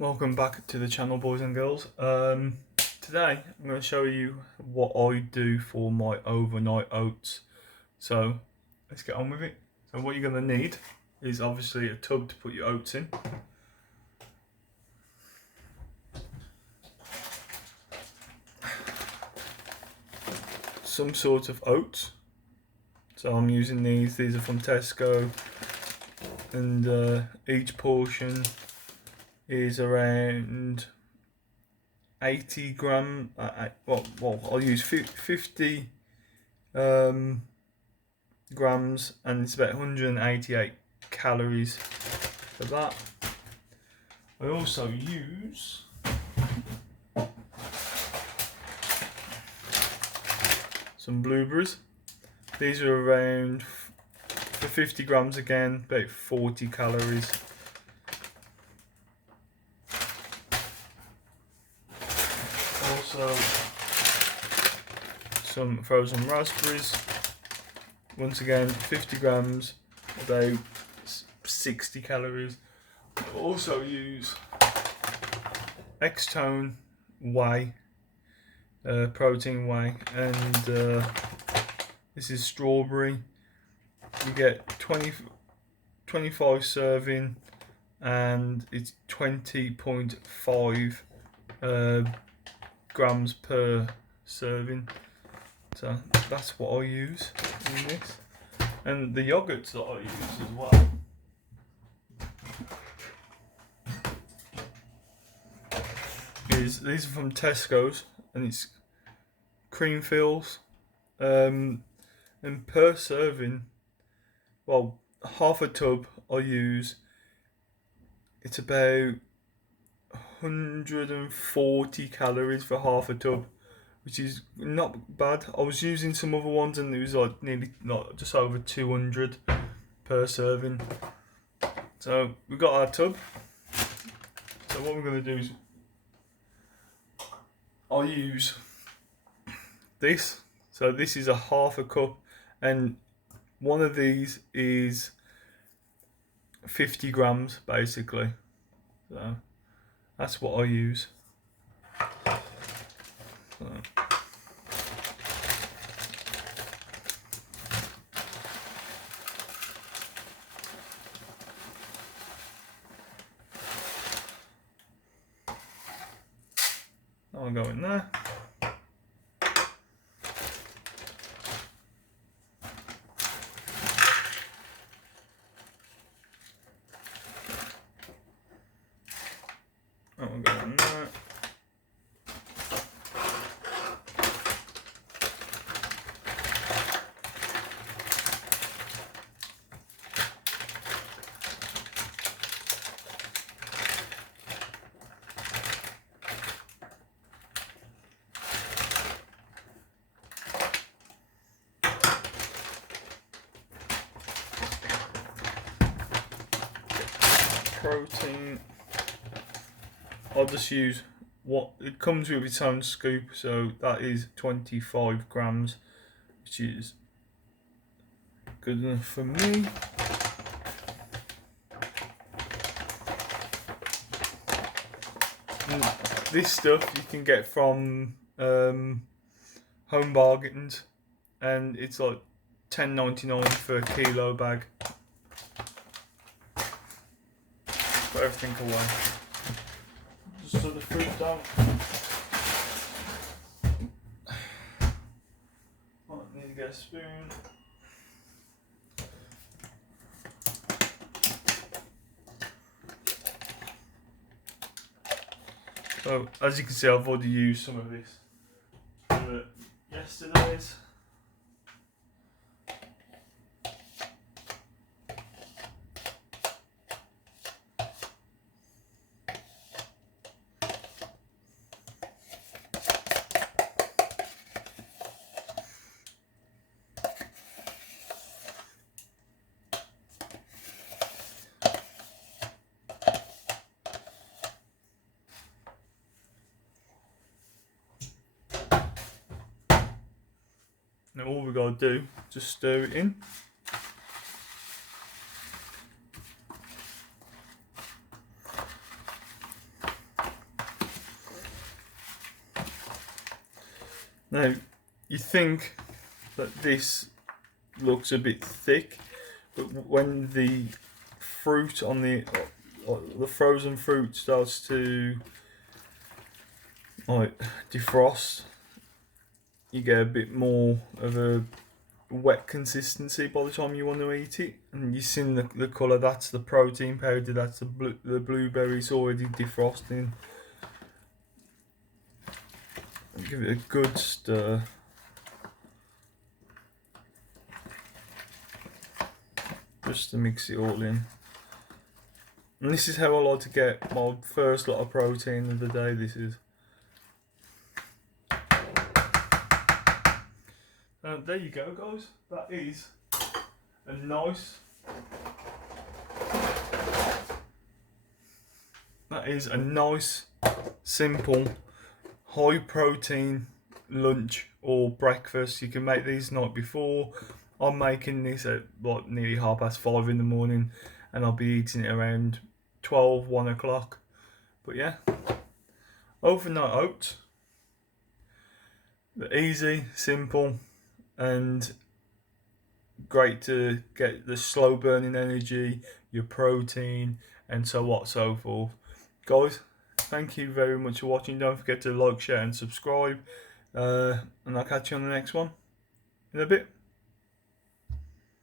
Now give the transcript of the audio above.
Welcome back to the channel, boys and girls. Today I'm going to show you what I do for my overnight oats. So let's get on with it. So what you're going to need is obviously a tub to put your oats in. Some sort of oats. So I'm using these are from Tesco, and each portion is around 80 gram. I'll use 50 grams, and it's about 188 calories for that. I also use some blueberries. These are around, for 50 grams again, about 40 calories. Also some frozen raspberries. Once again, 50 grams, about 60 calories. I also use X-Tone whey, protein whey, and this is strawberry. You get 25 serving, and it's 20.5 grams per serving. So that's what I use in this. And the yogurts that I use as well. These are from Tesco's, and it's cream fills. And per serving, well, half a tub I use, it's about 140 calories for half a tub, which is not bad. I was using some other ones and it was like just over 200 per serving. So we got our tub. So what we're going to do is I'll use this. So this is a half a cup, and one of these is 50 grams basically. So that's what I use. So. I'll go in there. I'll go in there. Protein, I'll just use what it comes with, its own scoop, so that is 25 grams, which is good enough for me. And this stuff you can get from Home Bargains, and it's like $10.99 for a kilo bag. Put everything away. Just so the fruit down. Might need to get a spoon. So as you can see, I've already used some of this for yesterday's. Now all we gotta do, just stir it in. Now, you think that this looks a bit thick, but when the fruit on the frozen fruit starts to like defrost, you get a bit more of a wet consistency by the time you want to eat it, and you see the colour. That's the protein powder. That's the blueberries already defrosting. Give it a good stir. Just to mix it all in. And this is how I like to get my first lot of protein of the day. This is. There you go, guys. That is a nice. That is a nice, simple, high protein lunch or breakfast. You can make these night before. I'm making this at like nearly 5:30 in the morning, and I'll be eating it around 12, 1 o'clock. But yeah, overnight oats. They're easy, simple, and great to get the slow burning energy, your protein, and so on and so forth. Guys, thank you very much for watching. Don't forget to like, share, and subscribe. And I'll catch you on the next one in a bit.